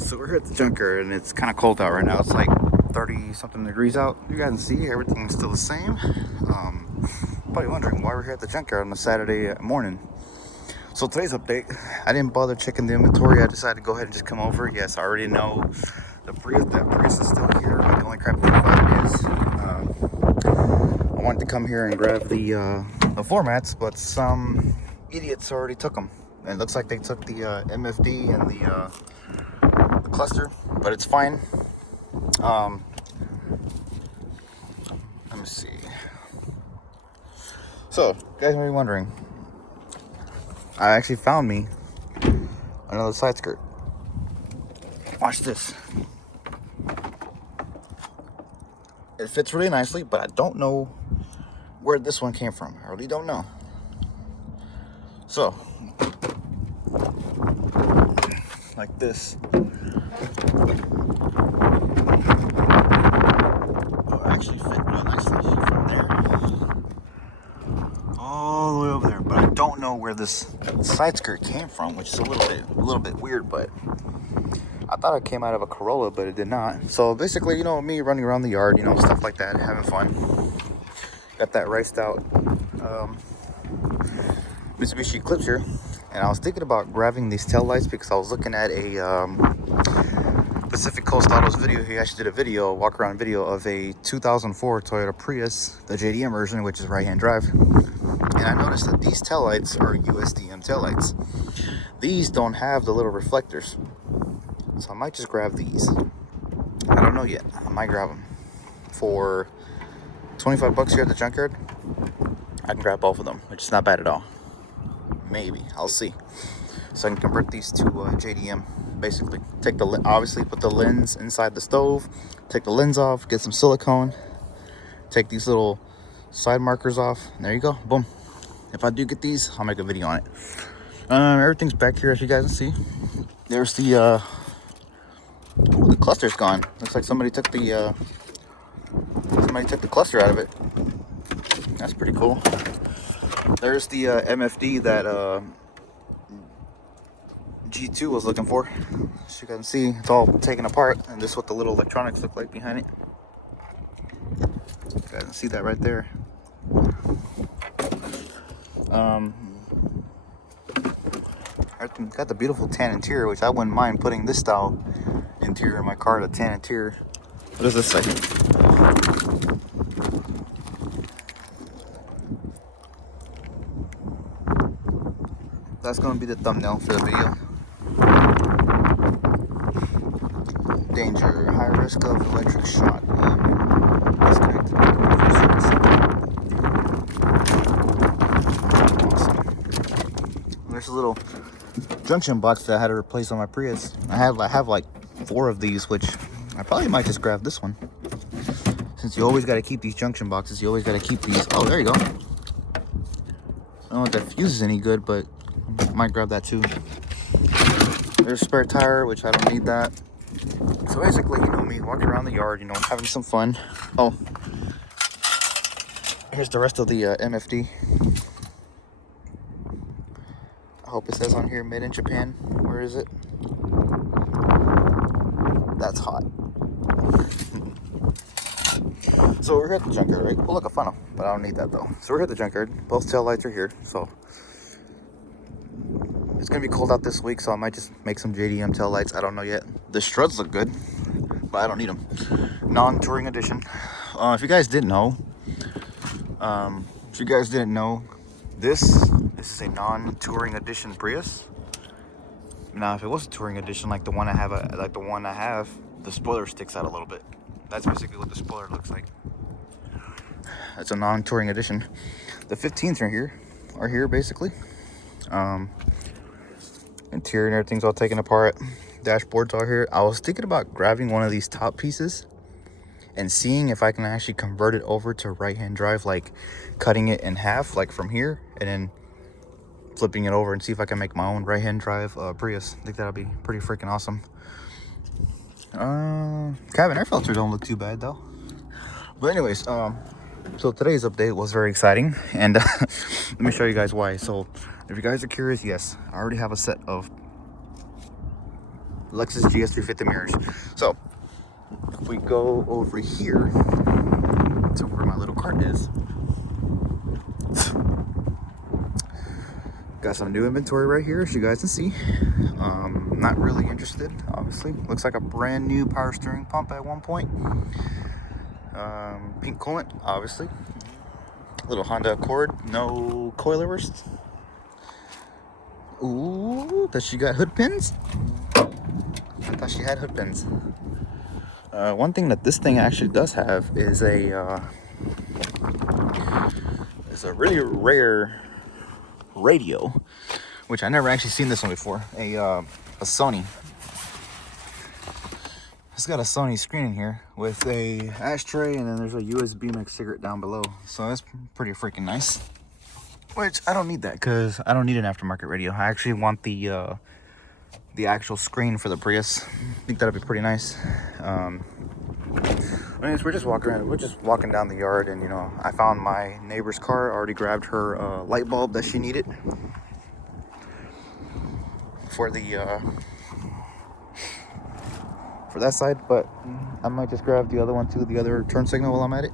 So we're here at the Junkyard and it's kind of cold out right now. It's like 30 something degrees out. You guys can see everything's still the same. Probably wondering why we're here at the Junkyard on a Saturday morning. So today's update, I didn't bother checking the inventory. I decided to go ahead and just come over. Yes, I already know that Prius is still here, but the only crap thing about it is I wanted to come here and grab the floor mats, but some idiots already took them. And it looks like they took the MFD and the cluster, but it's fine. Let me see. So, you guys may be wondering, I actually found me another side skirt. Watch this. It fits really nicely, but I don't know where this one came from. I really don't know. So, like this. Oh, it actually fit real nicely from there all the way over there. But I don't know where this side skirt came from, which is a little bit weird. But I thought it came out of a Corolla, but it did not. So basically, you know, me running around the yard, you know, stuff like that, having fun. Got that riced out Mitsubishi Eclipse here, and I was thinking about grabbing these tail lights because I was looking at a Pacific Coast Autos video. He actually did a walk around video of a 2004 Toyota Prius, the JDM version, which is right-hand drive. And I noticed that these taillights are USDM taillights. These don't have the little reflectors. So I might just grab these. I don't know yet. I might grab them. For 25 bucks here at the Junkyard, I can grab both of them, which is not bad at all. Maybe. I'll see. So I can convert these to JDM. Basically, obviously put the lens inside the stove, take the lens off, get some silicone, take these little side markers off, and there you go. Boom. If I do get these, I'll make a video on it. Everything's back here, as you guys can see. There's the cluster's gone. Looks like somebody took the cluster out of it. That's pretty cool. There's the MFD that G2 was looking for. As you can see, it's all taken apart, and this is what the little electronics look like behind it. You guys can see that right there. Got the beautiful tan interior, which I wouldn't mind putting this style interior in my car, the tan interior. What does this say? That's going to be the thumbnail for the video. Danger, high risk of electric shock. Disconnected. Awesome. There's a little junction box that I had to replace on my Prius. I have like 4 of these, which I probably might just grab this one. Since you always got to keep these junction boxes, you always got to keep these. Oh, there you go. I don't know if that fuse is any good, but I might grab that too. There's a spare tire, which I don't need that. So basically, you know me, walking around the yard, you know, having some fun. Oh, here's the rest of the MFD. I hope it says on here, made in Japan. Where is it? That's hot. So we're here at the Junkyard, right? We'll look a funnel, but I don't need that though. So we're here at the Junkyard. Both tail lights are here. So it's gonna be cold out this week, so I might just make some JDM tail lights. I don't know yet. The struts look good, but I don't need them. Non-touring edition. If you guys didn't know, this is a non-touring edition Prius. Now, if it was a touring edition, like the one I have, the spoiler sticks out a little bit. That's basically what the spoiler looks like. It's a non-touring edition. The 15s are here basically. Interior and everything's all taken apart. Dashboard's all here. I was thinking about grabbing one of these top pieces and seeing if I can actually convert it over to right-hand drive, like cutting it in half, like from here, and then flipping it over and see if I can make my own right-hand drive Prius. I think that'll be pretty freaking awesome. Cabin air filter don't look too bad though. But anyways, so today's update was very exciting, and let me show you guys why. So if you guys are curious, yes, I already have a set of Lexus GS350 mirrors. So if we go over here to where my little cart is, got some new inventory right here, as you guys can see. Not really interested, obviously. Looks like a brand new power steering pump at one point. Pink coolant, obviously. Little Honda Accord, no coilovers. Ooh, does she got hood pins? I thought she had hood pins. One thing that this thing actually does have is a really rare radio, which I never actually seen this one before. A Sony. It's got a Sony screen in here with a ashtray, and then there's a USB mix cigarette down below. So that's pretty freaking nice. Which I don't need that because I don't need an aftermarket radio. I actually want the actual screen for the Prius. I think that'd be pretty nice. Anyways, we're just walking around. We're just walking down the yard, and you know, I found my neighbor's car. Already grabbed her light bulb that she needed for the for that side, but I might just grab the other one too, the other turn signal while I'm at it.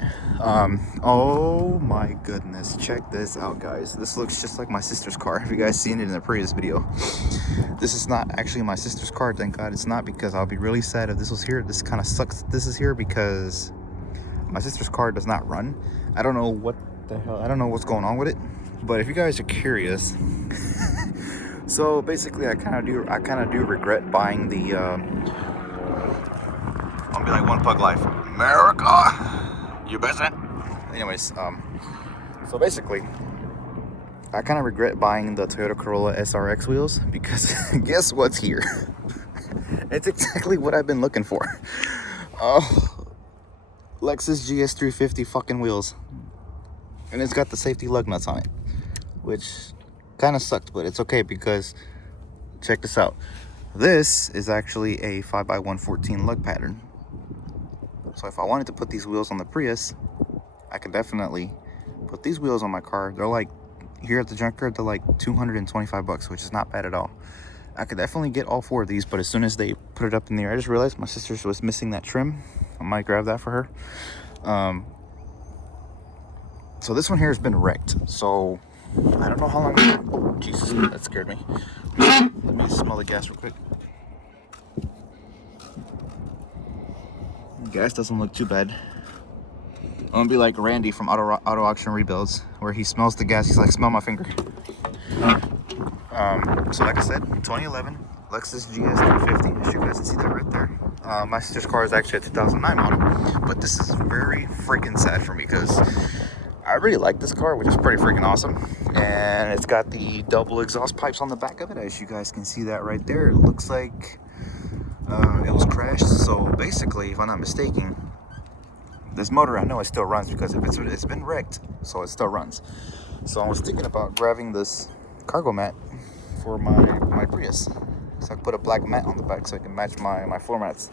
Oh my goodness, check this out, guys. This looks just like my sister's car. Have you guys seen it in the previous video? This is not actually my sister's car, thank God it's not, because I'll be really sad if this was here. This kind of sucks that this is here, because my sister's car does not run. I don't know what the hell, I don't know what's going on with it, but if you guys are curious, so basically I kind of do regret buying the I'll be like One Pug Life, America, you betcha. Anyways, so basically, I kind of regret buying the Toyota Corolla SRX wheels, because guess what's here? It's exactly what I've been looking for. Lexus GS350 fucking wheels, and it's got the safety lug nuts on it, which kind of sucked, but it's okay, because check this out. This is actually a 5x114 lug pattern. So if I wanted to put these wheels on the Prius, I could definitely put these wheels on my car. They're like, here at the Junkyard, they're like 225 bucks, which is not bad at all. I could definitely get all four of these, but as soon as they put it up in the air, I just realized my sister's was missing that trim. I might grab that for her. So this one here has been wrecked. So I don't know how long. Oh, Jesus, that scared me. Let me smell the gas real quick. Gas doesn't look too bad. I'm gonna be like Randy from Auto Auction Rebuilds, where he smells the gas. He's like, smell my finger. So like I said, 2011 Lexus GS350. As you guys can see that right there. My sister's car is actually a 2009 model, but this is very freaking sad for me, because I really like this car, which is pretty freaking awesome. And it's got the double exhaust pipes on the back of it, as you guys can see that right there. It looks like it was crashed. So basically, if I'm not mistaken, this motor, I know it still runs, because if it's been wrecked, so it still runs. So I was thinking about grabbing this cargo mat for my Prius, so I put a black mat on the back so I can match my floor mats.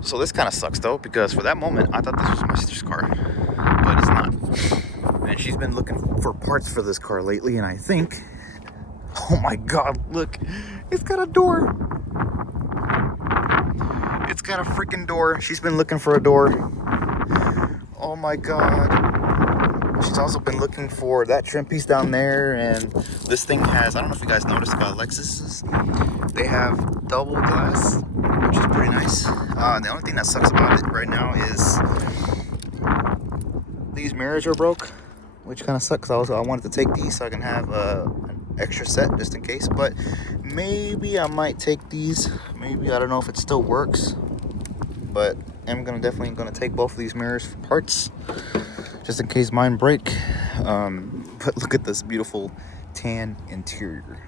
So this kind of sucks though, because for that moment I thought this was my sister's car, but it's not. And she's been looking for parts for this car lately, and I think, oh my God, look, it's got a door. It's got a freaking door. She's been looking for a door. Oh my God. She's also been looking for that trim piece down there, and this thing has, I don't know if you guys noticed about Lexuses, they have double glass, which is pretty nice. The only thing that sucks about it right now is these mirrors are broke, which kind of sucks. I wanted to take these so I can have an extra set just in case, but maybe I might take these. Maybe, I don't know if it still works, but I'm definitely gonna take both of these mirrors for parts, just in case mine break. But look at this beautiful tan interior.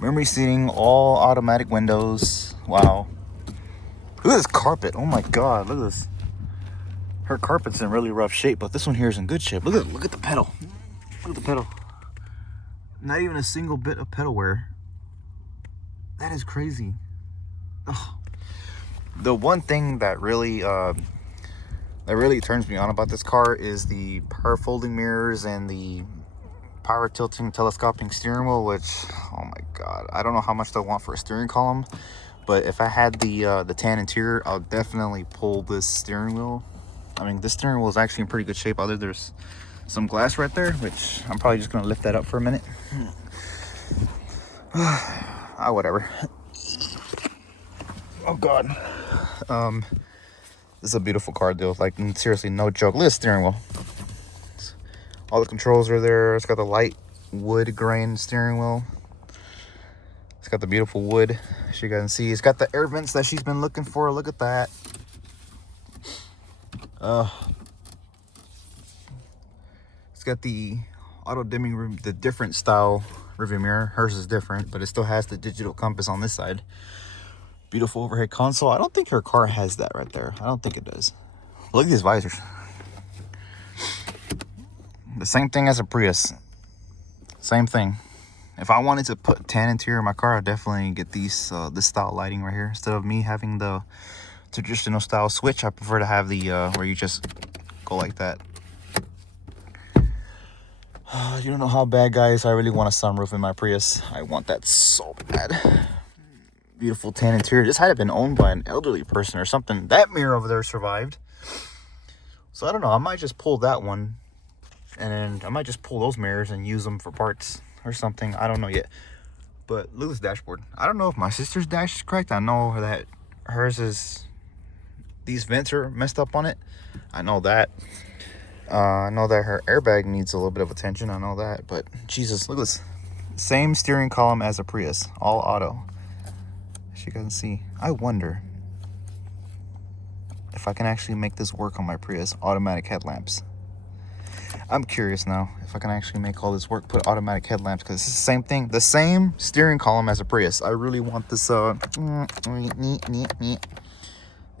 Memory seating, all automatic windows. Wow. Look at this carpet. Oh my God, look at this. Her carpet's in really rough shape, but this one here is in good shape. Look at the pedal. Look at the pedal. Not even a single bit of pedal wear. That is crazy. Ugh. The one thing that really turns me on about this car is the power folding mirrors and the power tilting telescoping steering wheel, which, oh my god, I don't know how much they'll want for a steering column, but if I had the tan interior, I'll definitely pull this steering wheel. I mean, this steering wheel is actually in pretty good shape. There's some glass right there, which I'm probably just gonna lift that up for a minute. Whatever. Oh god. This is a beautiful car, though. Like, seriously, no joke. Look at the steering wheel. All the controls are there. It's got the light wood grain steering wheel. It's got the beautiful wood, as you guys can see. It's got the air vents that she's been looking for. Look at that. It's got the auto dimming room, the different style rearview mirror. Hers is different, but it still has the digital compass on this side. Beautiful overhead console. I don't think her car has that right there. I don't think it does. Look at these visors. The same thing as a Prius. Same thing. If I wanted to put tan interior in my car, I'd definitely get these this style lighting right here. Instead of me having the traditional style switch, I prefer to have the where you just go like that. You don't know how bad, guys, I really want a sunroof in my Prius. I want that so bad. Beautiful tan interior. This had been owned by an elderly person or something. That mirror over there survived. So I don't know. I might just pull that one, and then I might just pull those mirrors and use them for parts or something. I don't know yet. But look at this dashboard. I don't know if my sister's dash is correct. I know that hers is, these vents are messed up on it. I know that. I know that her airbag needs a little bit of attention. I know that. But Jesus, look at this. Same steering column as a Prius. All auto. As you can see. I wonder if I can actually make this work on my Prius. Automatic headlamps. I'm curious now if I can actually make all this work. Put automatic headlamps, because it's the same thing. The same steering column as a Prius. I really want this.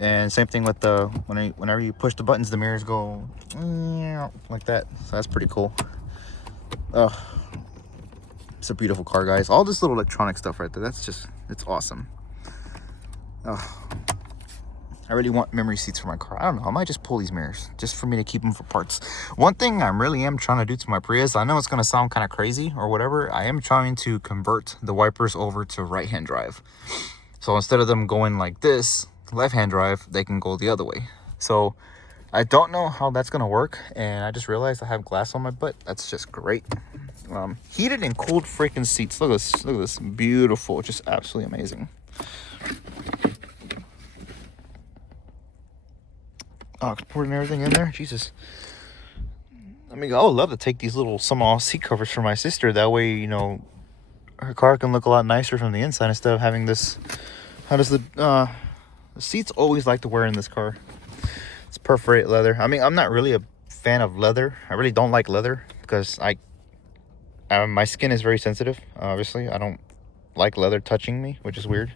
And same thing with the whenever you push the buttons, the mirrors go like that. So that's pretty cool. It's a beautiful car, guys. All this little electronic stuff right there, that's just, it's awesome. I really want memory seats for my car. I don't know, I might just pull these mirrors just for me to keep them for parts. One thing I really am trying to do to my Prius, I know it's going to sound kind of crazy or whatever, I am trying to convert the wipers over to right-hand drive. So instead of them going like this, left-hand drive, they can go the other way. So I don't know how that's going to work, and I just realized I have glass on my butt. That's just great. Heated and cooled freaking seats. Look at this. Look at this. Beautiful. Just absolutely amazing. Oh, putting everything in there. Jesus. I mean, I would love to take these little small seat covers for my sister. That way, you know, her car can look a lot nicer from the inside instead of having this. How does the seats always like to wear in this car? It's perforated leather. I mean, I'm not really a fan of leather. I really don't like leather because my skin is very sensitive. Obviously, I don't like leather touching me, which is weird.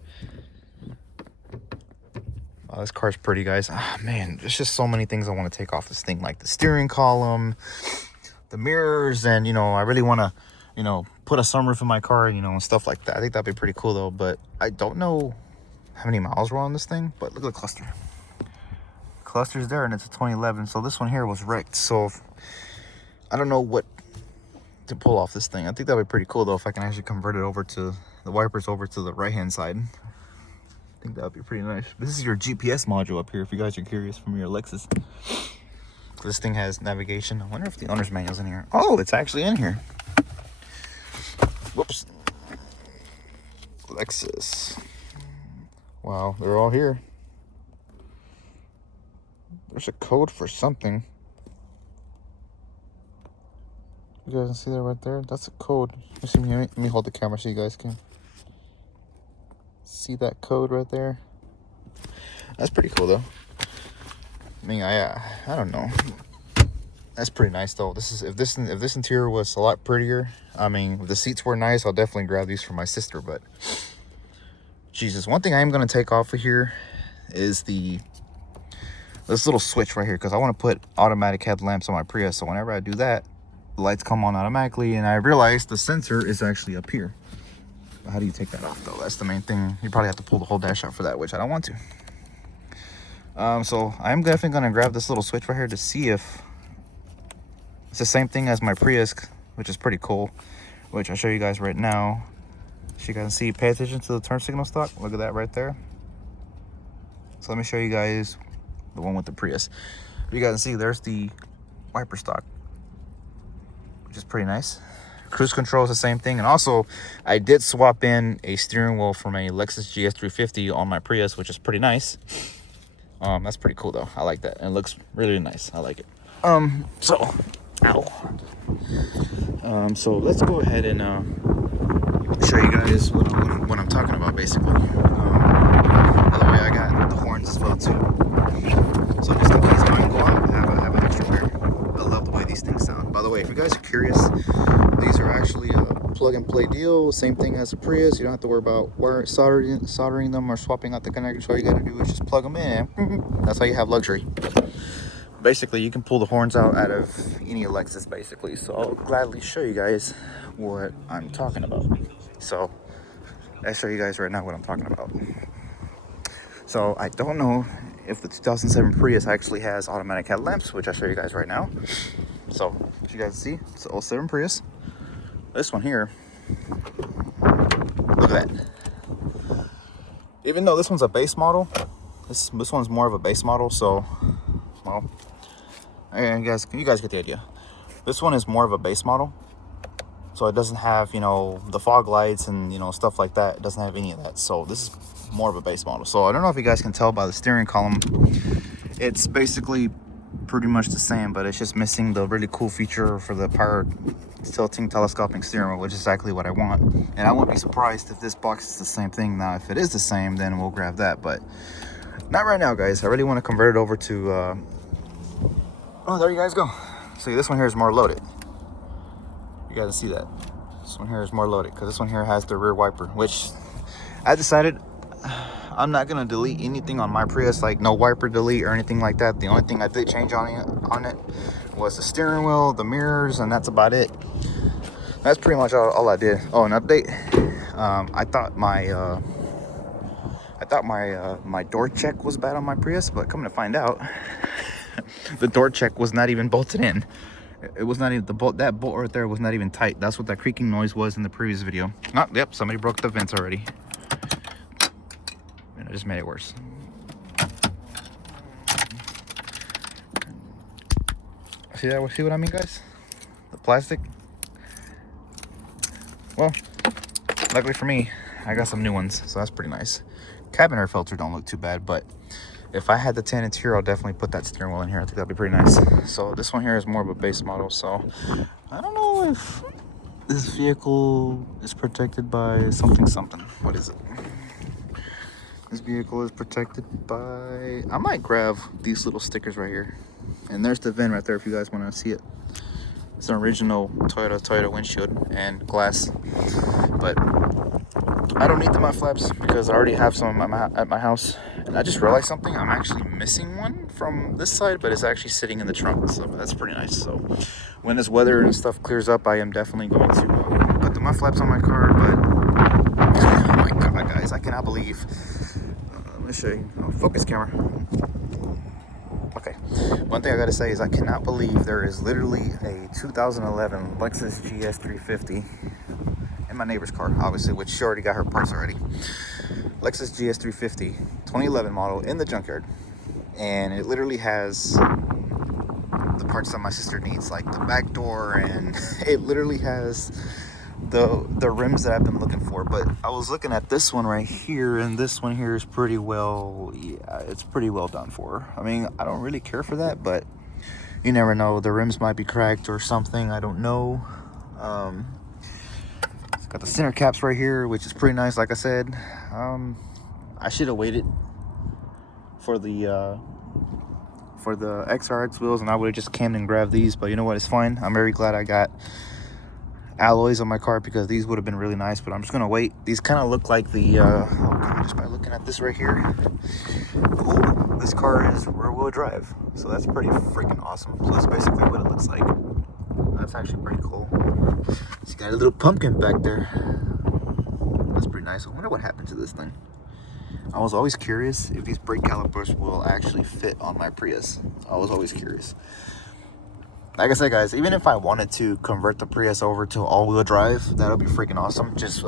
Oh, this car's pretty, guys. Man, there's just so many things I want to take off this thing, like the steering column, the mirrors, and, you know, I really want to, you know, put a sunroof in my car, you know, and stuff like that. I think that'd be pretty cool, though, but I don't know how many miles were on this thing, but look at the cluster. Cluster's there, and it's a 2011, so this one here was wrecked, so I don't know what to pull off this thing. I think that'd be pretty cool, though, if I can actually convert it over to the wipers over to the right-hand side. I think that would be pretty nice. This is your GPS module up here, if you guys are curious, from your Lexus. This thing has navigation. I wonder if the owner's manual's in here. Oh, it's actually in here. Whoops. Lexus. Wow, they're all here. There's a code for something. You guys can see that right there? That's a code. Let me hold the camera so you guys can see that code right there. That's pretty cool, though. I mean, I don't know. That's pretty nice, though. This is if this interior was a lot prettier. I mean, if the seats were nice, I'll definitely grab these for my sister. But Jesus, one thing I am gonna take off of here is this little switch right here, because I want to put automatic headlamps on my Prius. So whenever I do that, the lights come on automatically, and I realized the sensor is actually up here. How do you take that off, though? That's the main thing. You probably have to pull the whole dash out for that, which I don't want to. So I'm definitely going to grab this little switch right here to see if it's the same thing as my Prius, which is pretty cool, which I'll show you guys right now. So you guys see, pay attention to the turn signal stock. Look at that right there. So let me show you guys the one with the Prius. You guys can see there's the wiper stock, which is pretty nice. Cruise control is the same thing. And also, I did swap in a steering wheel from a Lexus GS350 on my Prius, which is pretty nice. That's pretty cool though. I like that. And it looks really nice. I like it. So let's go ahead and show you guys what I'm talking about, basically. By the way, I got the horns as well too. So just in case mine go out, have an extra pair. I love the way these things sound. By the way, if you guys are curious, these are actually a plug and play deal. Same thing as a Prius. You don't have to worry about soldering them or swapping out the connectors. All you got to do is just plug them in. That's how you have luxury. Basically, you can pull the horns out of any Lexus, basically. So I'll gladly show you guys what I'm talking about. So I'll show you guys right now what I'm talking about. So I don't know if the 2007 Prius actually has automatic headlamps, which I'll show you guys right now. So as you guys see, it's the 07 Prius. This one here, look at that. Even though this one's a base model, this one's more of a base model. So, well, you guys get the idea. This one is more of a base model, so it doesn't have, you know, the fog lights and, you know, stuff like that. It doesn't have any of that. So this is more of a base model. So I don't know if you guys can tell by the steering column, it's basically pretty much the same, but it's just missing the really cool feature for the power tilting telescoping steering wheel, which is exactly what I want. And I won't be surprised if this box is the same thing. Now if it is the same, then we'll grab that, but not right now, guys. I really want to convert it over to oh, there you guys go. See, this one here is more loaded. You guys see that? This one here is more loaded because this one here has the rear wiper, which I decided I'm not gonna delete anything on my Prius, like no wiper delete or anything like that. The only thing I did change on it was the steering wheel, the mirrors, and that's about it. That's pretty much all I did. Oh, an update. I thought my door check was bad on my Prius, but coming to find out, the door check was not even bolted in. It was not even the bolt. That bolt right there was not even tight. That's what that creaking noise was in the previous video. Oh, yep, somebody broke the vents already. And I just made it worse. See that? See what I mean, guys? The plastic. Well, luckily for me, I got some new ones, so that's pretty nice. Cabin air filter don't look too bad, but if I had the tan interior, I'll definitely put that steering wheel in here. I think that'd be pretty nice. So this one here is more of a base model. So I don't know if this vehicle is protected by something. What is it? This vehicle is protected by, I might grab these little stickers right here. And there's the VIN right there if you guys want to see it. It's an original Toyota windshield and glass. But I don't need the mud flaps because I already have some at my house. And I just realized something. I'm actually missing one from this side, but it's actually sitting in the trunk. So that's pretty nice. So when this weather and stuff clears up, I am definitely going to put the mud flaps on my car. But oh my God, guys, I cannot believe. Let me show you. Oh, focus camera. Okay. One thing I gotta say is I cannot believe there is literally a 2011 Lexus GS350 in my neighbor's car, obviously, which she already got her parts already. Lexus GS350 2011 model in the junkyard, and it literally has the parts that my sister needs, like the back door, and it literally has the rims that I've been looking for. But I was looking at this one right here, and this one here is pretty well, yeah, it's pretty well done for. I mean, I don't really care for that, but you never know. The rims might be cracked or something, I don't know. It's got the center caps right here, which is pretty nice. Like I said, I should have waited for the XRX wheels, and I would have just came and grabbed these, but you know what, it's fine. I'm very glad I got alloys on my car because these would have been really nice, but I'm just gonna wait. These kind of look like the oh God, just by looking at this right here. Ooh, this car is rear wheel drive, so that's pretty freaking awesome. So that's basically what it looks like. That's actually pretty cool. It's got a little pumpkin back there. That's pretty nice. I wonder what happened to this thing. I was always curious if these brake calipers will actually fit on my Prius. I was always curious. like I said, guys, even if I wanted to convert the Prius over to all-wheel drive, that would be freaking awesome. Just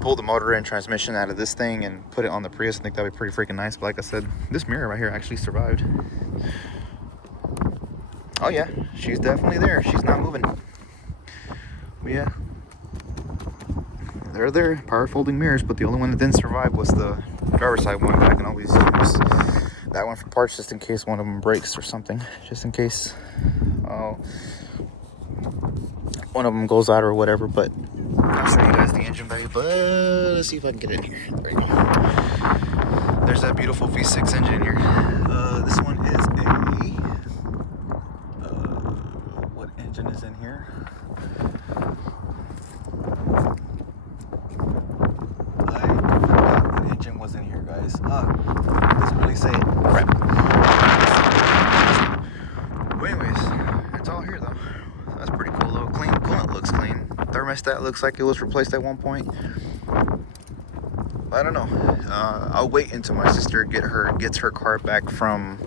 pull the motor and transmission out of this thing and put it on the Prius. I think that would be pretty freaking nice. But like I said, this mirror right here actually survived. Oh yeah, she's definitely there. She's not moving. But yeah, they're there, power folding mirrors, but the only one that didn't survive was the driver's side one that I can always use. That one for parts, just in case one of them breaks or something, just in case one of them goes out or whatever. But I'll show you guys the engine bay, but let's see if I can get in here. There you go. There's that beautiful V6 engine in here. This one is a what engine is in here? I forgot what engine was in here, guys. Doesn't really say it. Crap. Well, anyways, it's all here though. That's pretty cool though. Clean. Coolant looks clean. Thermostat looks like it was replaced at one point. I don't know. I'll wait until my sister gets her car back from.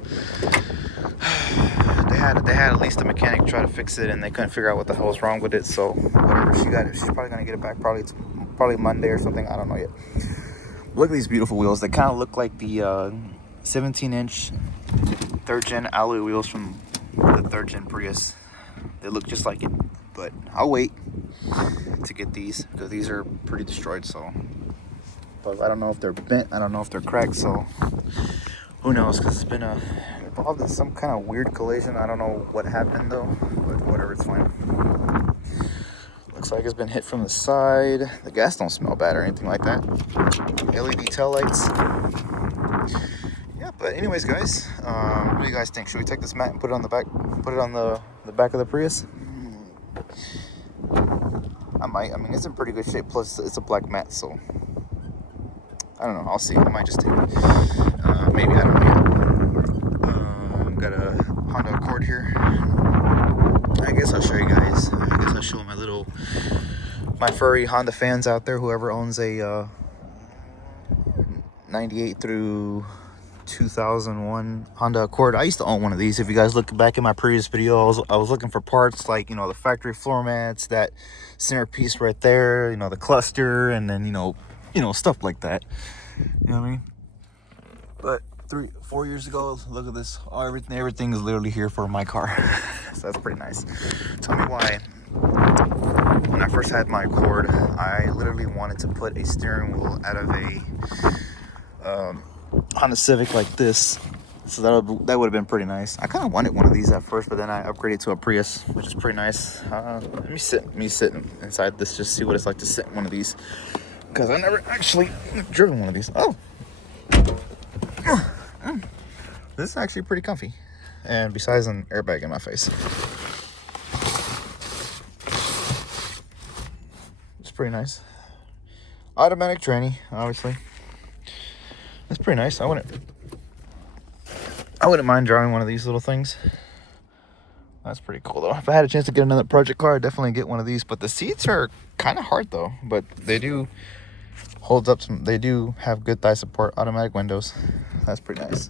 They had at least a mechanic try to fix it, and they couldn't figure out what the hell was wrong with it. So whatever, she's probably gonna get it back probably Monday or something. I don't know yet. Look at these beautiful wheels. They kind of look like the 17-inch 3rd gen alloy wheels from the 3rd gen Prius. They look just like it, but I'll wait to get these because these are pretty destroyed. So, but I don't know if they're bent. I don't know if they're cracked. So who knows? Because it's been involved in some kind of weird collision. I don't know what happened though, but whatever, it's fine. Looks like it's been hit from the side. The gas don't smell bad or anything like that. LED tail lights. Yeah, but anyways, guys, what do you guys think? Should we take this mat and put it on the back? Put it on the back of the Prius? I might. I mean, it's in pretty good shape. Plus, it's a black mat, so I don't know. I'll see. I might just take it. Maybe, I don't know yet. Got a Honda Accord here. I guess I'll show you guys. I guess I'll show my furry Honda fans out there, whoever owns a 98 through 2001 Honda Accord. I used to own one of these. If you guys look back in my previous video, I was looking for parts like, you know, the factory floor mats, that centerpiece right there, you know, the cluster, and then, you know, stuff like that. You know what I mean? But 4 years ago, look at this. Everything is literally here for my car. So that's pretty nice. Tell me why. When I first had my Accord, I literally wanted to put a steering wheel out of a Honda Civic like this. So that would have been pretty nice. I kind of wanted one of these at first, but then I upgraded to a Prius, which is pretty nice. Let me sit inside this, just see what it's like to sit in one of these, because I never actually driven one of these. Oh, this is actually pretty comfy, and besides an airbag in my face, it's pretty nice. Automatic tranny, obviously. That's pretty nice. I wouldn't mind driving one of these little things. That's pretty cool though. If I had a chance to get another project car, I'd definitely get one of these. But the seats are kind of hard though. But they do hold up they do have good thigh support, automatic windows. That's pretty nice.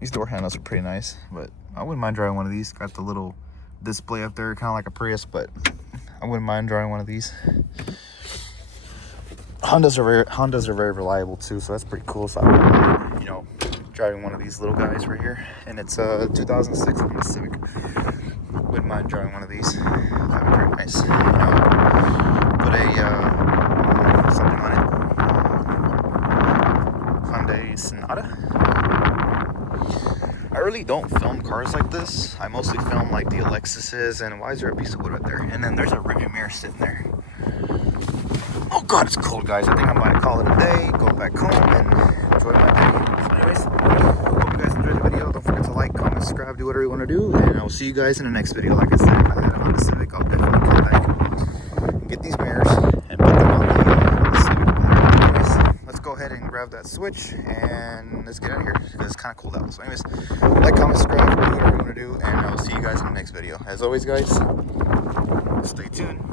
These door handles are pretty nice, but I wouldn't mind driving one of these. Got the little display up there, kind of like a Prius, but I wouldn't mind driving one of these. Hondas are very reliable too, so that's pretty cool. So I would, driving one of these little guys right here, and it's a 2006 Honda Civic. Wouldn't mind driving one of these. That'd be pretty nice. Put a something on it. Hyundai Sonata. I really don't film cars like this. I mostly film like the Lexuses, and why is there a piece of wood right there? And then there's a rearview mirror sitting there. Oh God, it's cold, guys. I think I'm going to call it a day, go back home, and enjoy my day. So anyways, hope you guys enjoyed the video. Don't forget to like, comment, subscribe, do whatever you want to do, and I'll see you guys in the next video. Like I said, if I had a Honda Civic, I'll definitely come back, get these mirrors, and put them on the Civic. Anyways, let's go ahead and grab that switch, and let's get out of here, because it's kind of cold out. So anyways, like, comment, subscribe, do whatever you want to do, and I'll see you guys in the next video. As always, guys, stay tuned.